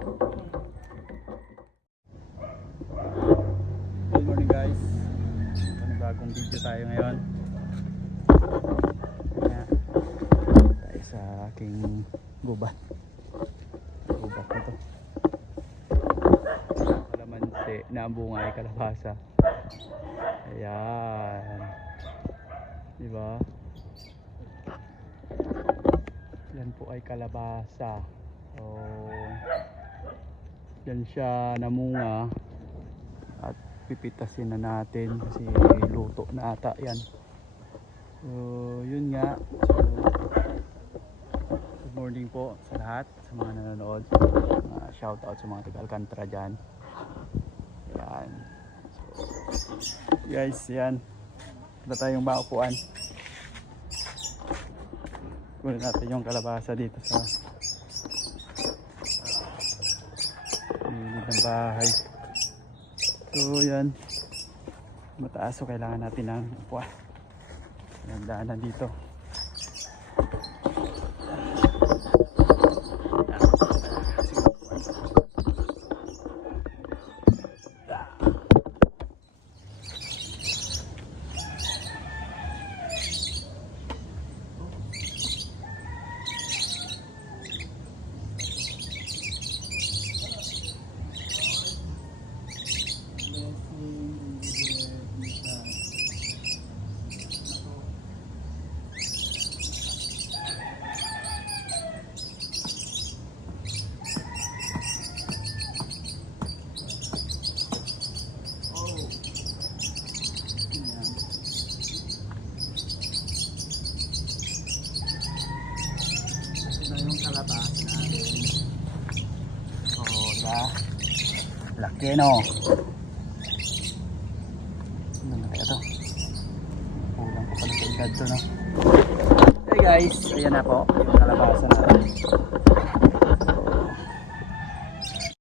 Good morning guys. Panibagong video tayo ngayon. Tayo sa aking gubat. Gubat na to. Kalamansi na ang bunga ay kalabasa. Ayan. Diba? Yan po ay kalabasa. So, yan siya namunga. At pipitasin na natin kasi luto na ata yan. So yun nga. So, good morning po sa lahat sa mga nanonood. Uh, shout out sa mga taga Alcantara dyan. Yan. So, guys yan. Ito tayong maupuan kunin natin yung kalabasa dito sa ng bahay So yan. Mataas so kailangan natin ng upuan. Yan daanan dito. Kalabas natin. Diba? Laki no. Ano na kaya to? Kulang ko pala sa edad to no. Hey guys, ayan na po yung kalabasa natin.